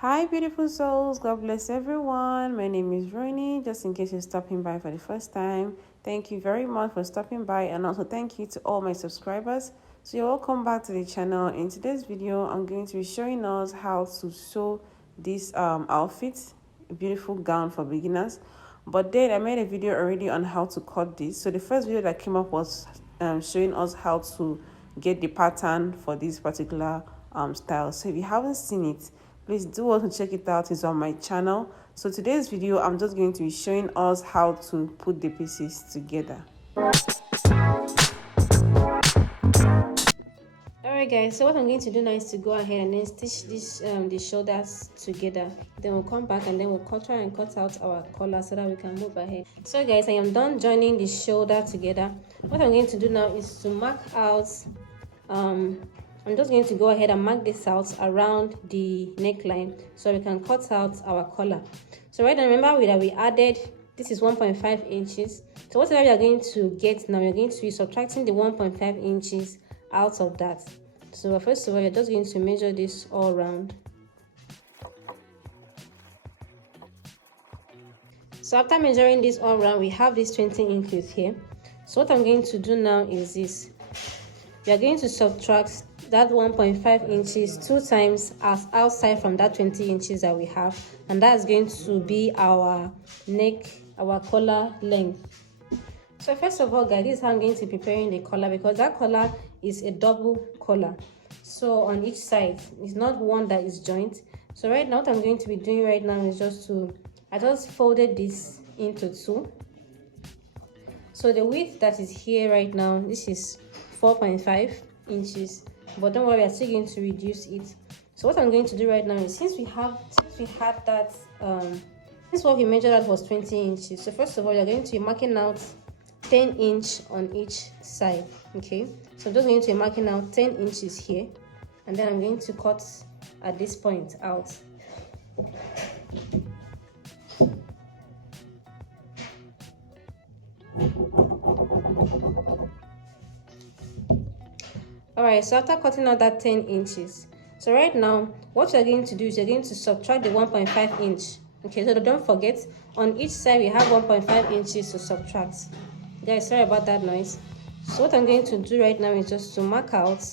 Hi, beautiful souls. God bless everyone. My name is Roni. Just in case you're stopping by for the first time, thank you very much for stopping by, and also thank you to all my subscribers. So you're welcome back to the channel. In today's video, I'm going to be showing us how to sew this outfit, a beautiful gown for beginners. But then I made a video already on how to cut this. So the first video that came up was showing us how to get the pattern for this particular style. So if you haven't seen it, please do want to check it out. It's on my channel. So today's video, I'm just going to be showing us how to put the pieces together. Alright guys, so what I'm going to do now is to go ahead and then stitch this the shoulders together. Then we'll come back and then we'll try and cut out our collar so that we can move ahead. So guys, I am done joining the shoulder together. What I'm going to do now is to mark out I'm just going to go ahead and mark this out around the neckline so we can cut out our collar. So right now, remember that we added, this is 1.5 inches. So whatever we are going to get now, we're going to be subtracting the 1.5 inches out of that. So first of all, we're just going to measure this all around. So after measuring this all around, we have this 20 inches here. So what I'm going to do now is this. We are going to subtract that 1.5 inches 2 times as outside from that 20 inches that we have, and that's going to be our neck, our collar length. So first of all guys, this is how I'm going to be preparing the collar, because that collar is a double collar, so on each side it's not one that is joint. So right now what I'm going to be doing right now is I just folded this into 2. So the width that is here right now, this is 4.5 inches, but don't worry, we're still going to reduce it. So what I'm going to do right now is, since we had that this what we measured out was 20 inches. So first of all, you're going to be marking out 10 inch on each side. Okay, so I'm just going to be marking out 10 inches here, and then I'm going to cut at this point out. Alright, so after cutting out that 10 inches, so right now what you're going to do is you're going to subtract the 1.5 inch. Okay, so don't forget, on each side we have 1.5 inches to subtract. Guys, sorry about that noise. So what I'm going to do right now is just to mark out,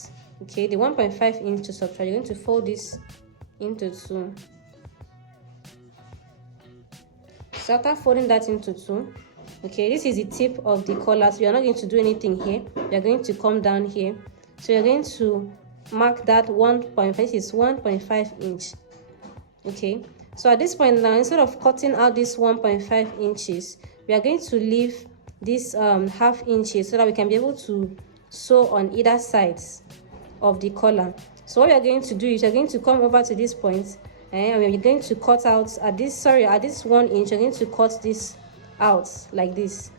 okay, the 1.5 inch to subtract. You're going to fold this into 2. So after folding that into 2, okay, this is the tip of the collar, so you're not going to do anything here. You're going to come down here. So you're going to mark that 1.5, this is 1.5 inch. Okay, so at this point now, instead of cutting out this 1.5 inches, we are going to leave this half inches so that we can be able to sew on either sides of the collar. So what we are going to do is you're going to come over to this point, and we're going to cut out at this 1 inch. You're going to cut this out like this.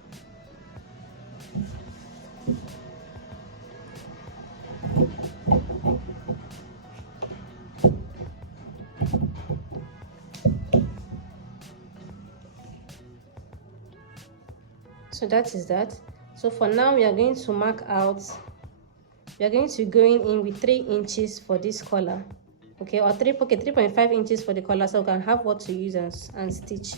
So that is that. So for now, we are going to mark out, we are going to go in with 3 inches for this collar. Okay, or 3.5 inches for the collar, so we can have what to use and stitch.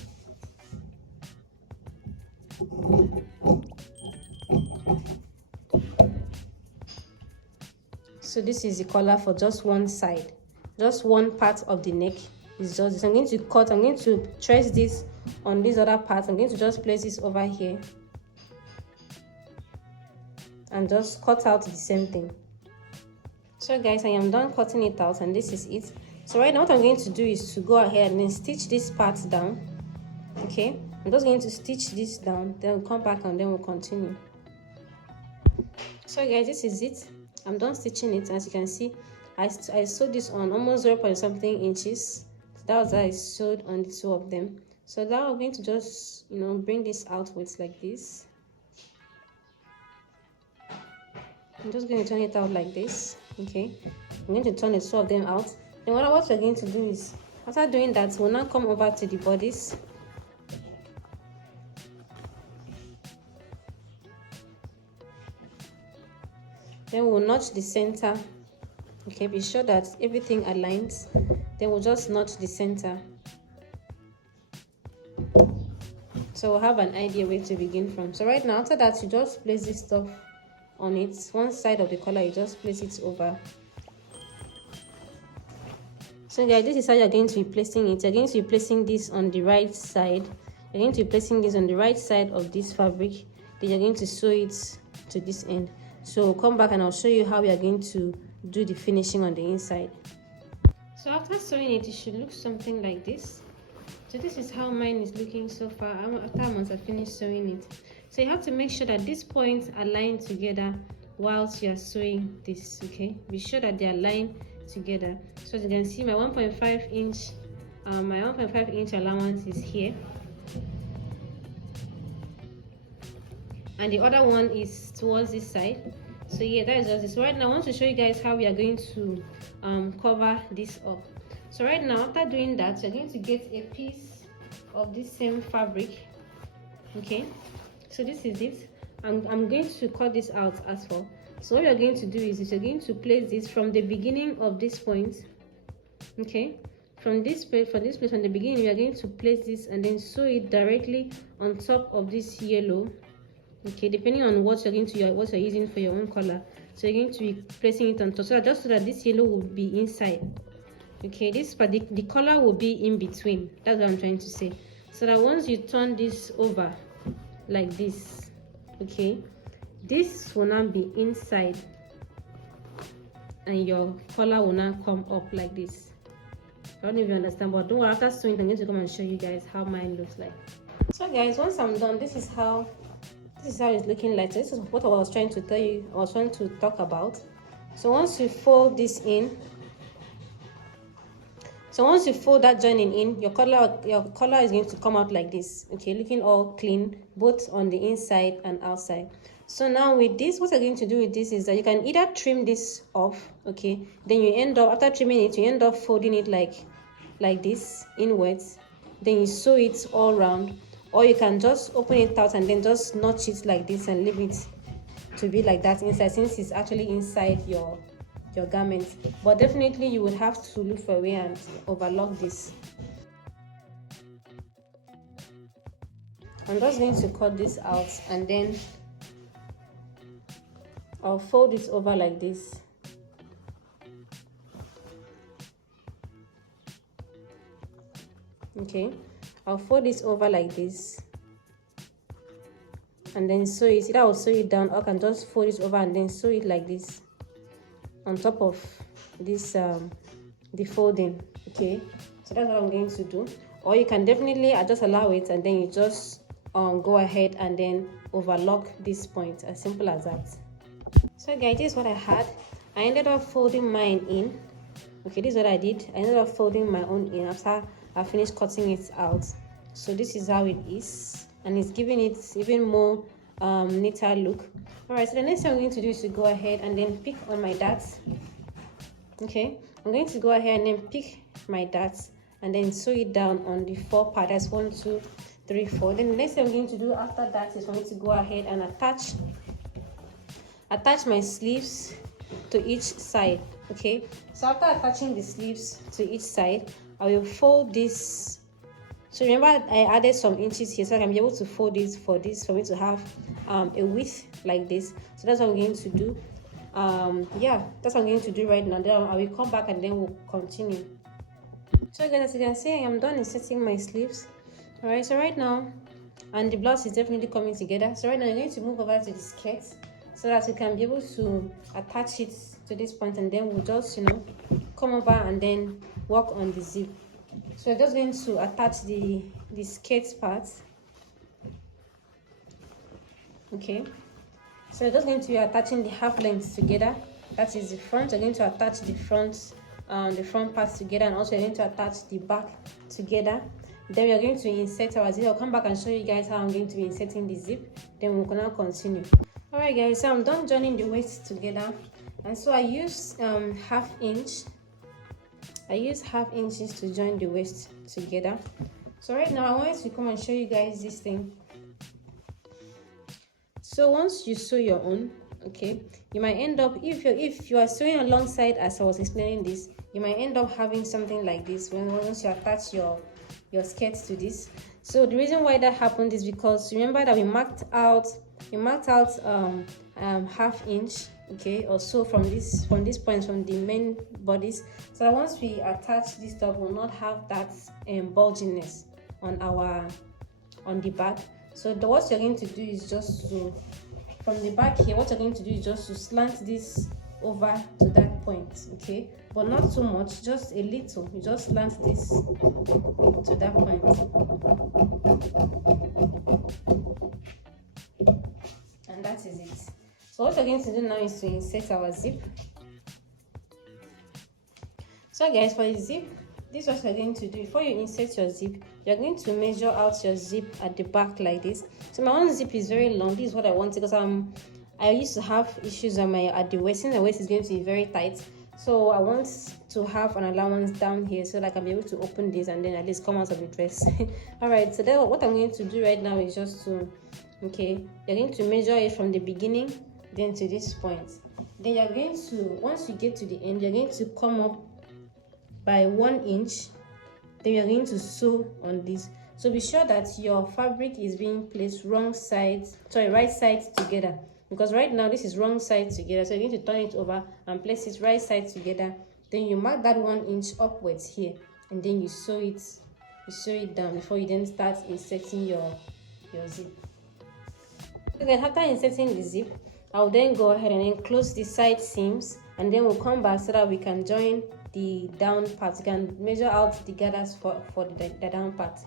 So this is the collar for just one side, just one part of the neck is just this. I'm going to trace this on this other part. I'm going to just place this over here and just cut out the same thing. So guys, I am done cutting it out, and this is it. So right now what I'm going to do is to go ahead and then stitch this part down. Okay, I'm just going to stitch this down, then we'll come back and then we'll continue. So guys, this is it. I'm done stitching it. As you can see, I sewed this on almost 0 something inches. So that was how I sewed on the 2 of them. So now I'm going to just bring this outwards like this. I'm just going to turn it out like this. Okay, I'm going to turn the 2 of them out. Then what we're going to do is, after doing that, we'll now come over to the bodies. Then we'll notch the center Okay, be sure that everything aligns. Then we'll just notch the center. So we'll have an idea where to begin from. So right now, after that, you just place this stuff on it. One side of the collar, you just place it over. So guys, this is how you're going to be placing it. You're going to be placing this on the right side. You're going to be placing this on the right side of this fabric. Then you're going to sew it to this end. So come back and I'll show you how we are going to do the finishing on the inside. So after sewing it, it should look something like this. So this is how mine is looking so far after once I finished sewing it. So you have to make sure that these points align together whilst you are sewing this. Okay, be sure that they align together. So as you can see, my 1.5 inch allowance is here, and the other one is towards this side. So yeah, that is just this. So right now I want to show you guys how we are going to cover this up. So right now, after doing that, you're going to get a piece of this same fabric. Okay, so this is it. I'm going to cut this out as well. So what you're going to do is you're going to place this from the beginning of this point. Okay, from this place, from the beginning, we are going to place this and then sew it directly on top of this yellow. Okay, depending on what you're using for your own color. So you're going to be placing it on top, so that this yellow will be inside. Okay, but the color will be in between. That's what I'm trying to say. So that once you turn this over like this, okay, this will now be inside and your color will now come up like this. I don't know if you understand, but don't worry, after sewing I'm going to come and show you guys how mine looks like. So guys, once I'm done, this is how it's looking like. So this is what I was trying to tell you, I was trying to talk about. So once you fold this in, so once you fold that joining in, your collar is going to come out like this. Okay, looking all clean, both on the inside and outside. So now with this, what you're going to do with this is that you can either trim this off, okay, then you end up, after trimming it, you end up folding it like this inwards, then you sew it all round, or you can just open it out and then just notch it like this and leave it to be like that inside, since it's actually inside your garment. But definitely you would have to look for a way and overlock this. I'm just going to cut this out and then I'll fold it over like this. Okay, I'll fold this over like this and then sew it. Either I'll sew it down or I can just fold it over and then sew it like this on top of this the folding. Okay, so that's what I'm going to do. Or you can definitely just allow it and then you just go ahead and then overlock this point, as simple as that. So guys, this is what I had. I ended up folding mine in. Okay, this is what I did. I ended up folding my own in after I finished cutting it out. So this is how it is, and it's giving it even more neater look. All right, so the next thing I'm going to do is to go ahead and then pick on my darts. Okay, I'm going to go ahead and then pick my darts and then sew it down on the 4 part. That's 1, 2, 3, 4. Then the next thing I'm going to do after that is for me to go ahead and attach my sleeves to each side. Okay, so after attaching the sleeves to each side, I will fold this. So remember, I added some inches here so I can be able to fold this for me to have a width like this. So that's what I'm going to do. Yeah, that's what I'm going to do right now. Then I will come back and then we'll continue. So guys, as you can see, I am done inserting my sleeves. All right, so right now, and the blouse is definitely coming together. So right now I'm going to move over to the skirt so that we can be able to attach it to this point, and then we'll just come over and then work on the zip. So we're just going to attach the skirt part. Okay, so we're just going to be attaching the half lengths together. That is the front. We're going to attach the front parts together, and also we're going to attach the back together. Then we are going to insert our zip. I'll come back and show you guys how I'm going to be inserting the zip. Then we'll now continue. Alright guys, so I'm done joining the waist together, and so I use half inch. I use half inches to join the waist together. So right now I wanted to come and show you guys this thing. So once you sew your own, okay, you might end up, if you are sewing alongside as I was explaining this, you might end up having something like this once you attach your skirt to this. So the reason why that happened is because remember that we marked out half inch, okay, or so from this point, from the main bodies, so that once we attach this top, we'll not have that bulginess on the back. So what you're going to do is just to, from the back here, what you're going to do is just to slant this over to that point, okay, but not too much, just a little. You just slant this to that point, and that is it. So what we're going to do now is to insert our zip. So guys, for the zip, this is what you're going to do. Before you insert your zip, you're going to measure out your zip at the back like this. So my own zip is very long. This is what I want, because I used to have issues at the waist, and the waist is going to be very tight. So I want to have an allowance down here so that I can be able to open this and then at least come out of the dress. Alright, so then what I'm going to do right now is just to, okay, you're going to measure it from the beginning then to this point. Then you're going to, once you get to the end, you're going to come up by 1 inch. Then you're going to sew on this. So be sure that your fabric is being placed right sides together, because right now this is wrong side together. So you're going to turn it over and place it right side together. Then you mark that 1 inch upwards here, and then you sew it down before you then start inserting your zip. Okay, after inserting the zip, I'll then go ahead and then close the side seams, and then we'll come back so that we can join the down part. You can measure out the gathers for the down part.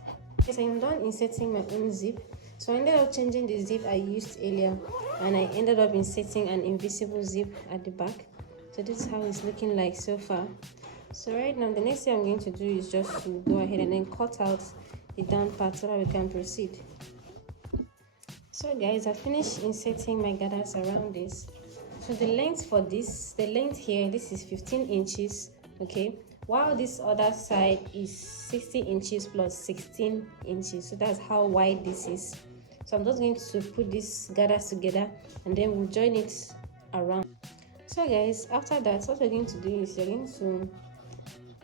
Yes, I'm done inserting my own zip. So I ended up changing the zip I used earlier, and I ended up inserting an invisible zip at the back. So this is how it's looking like so far. So right now, the next thing I'm going to do is just to go ahead and then cut out the down part so that we can proceed. So guys, I finished inserting my gathers around this. So the length for this, the length here, this is 15 inches, okay, while this other side is 60 inches plus 16 inches. So that's how wide this is. So I'm just going to put these gathers together and then we'll join it around. So guys, after that, what you're going to do is you're going to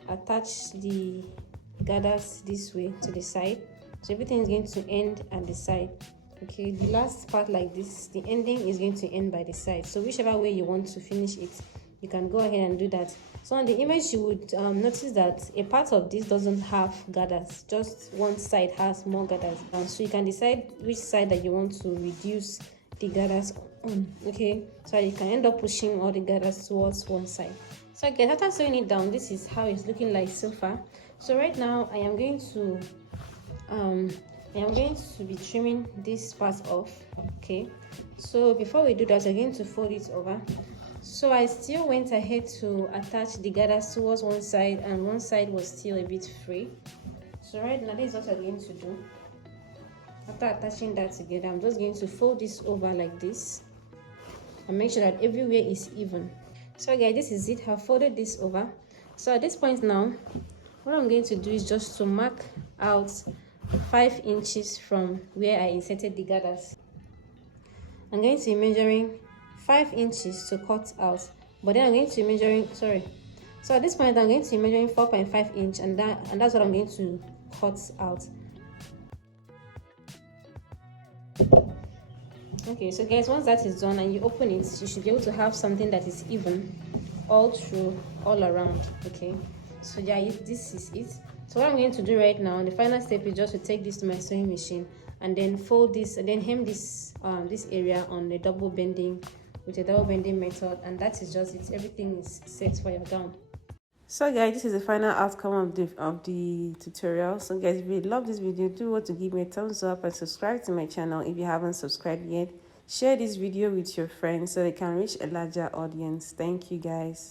attach the gathers this way to the side. So everything is going to end at the side. Okay, the last part like this, the ending is going to end by the side. So whichever way you want to finish it, you can go ahead and do that. So on the image, you would notice that a part of this doesn't have gathers, just one side has more gathers. So you can decide which side that you want to reduce the gathers on, okay, so you can end up pushing all the gathers towards one side. So again, after sewing it down, this is how it's looking like so far. So right now I am going to be trimming this part off, okay. So before we do that, I'm going to fold it over. So I still went ahead to attach the gathers towards one side, and one side was still a bit free. So right now, this is what I'm going to do. After attaching that together, I'm just going to fold this over like this and make sure that everywhere is even. So guys, this is it. I've folded this over. So at this point now, what I'm going to do is just to mark out 5 inches from where I inserted the gathers. I'm going to be measuring 5 inches to cut out, but then I'm going to be measuring, so at this point I'm going to be measuring 4.5 inch, and that's what I'm going to cut out. Okay, so guys, once that is done and you open it, you should be able to have something that is even all around, okay. So yeah, this is it. So what I'm going to do right now, the final step is just to take this to my sewing machine and then fold this and then hem this area on a double bending with a double bending method, and that is just it. Everything is set for your gown. So guys, this is the final outcome of the tutorial. So guys, if you love this video, do want to give me a thumbs up and subscribe to my channel if you haven't subscribed yet. Share this video with your friends so they can reach a larger audience. Thank you guys.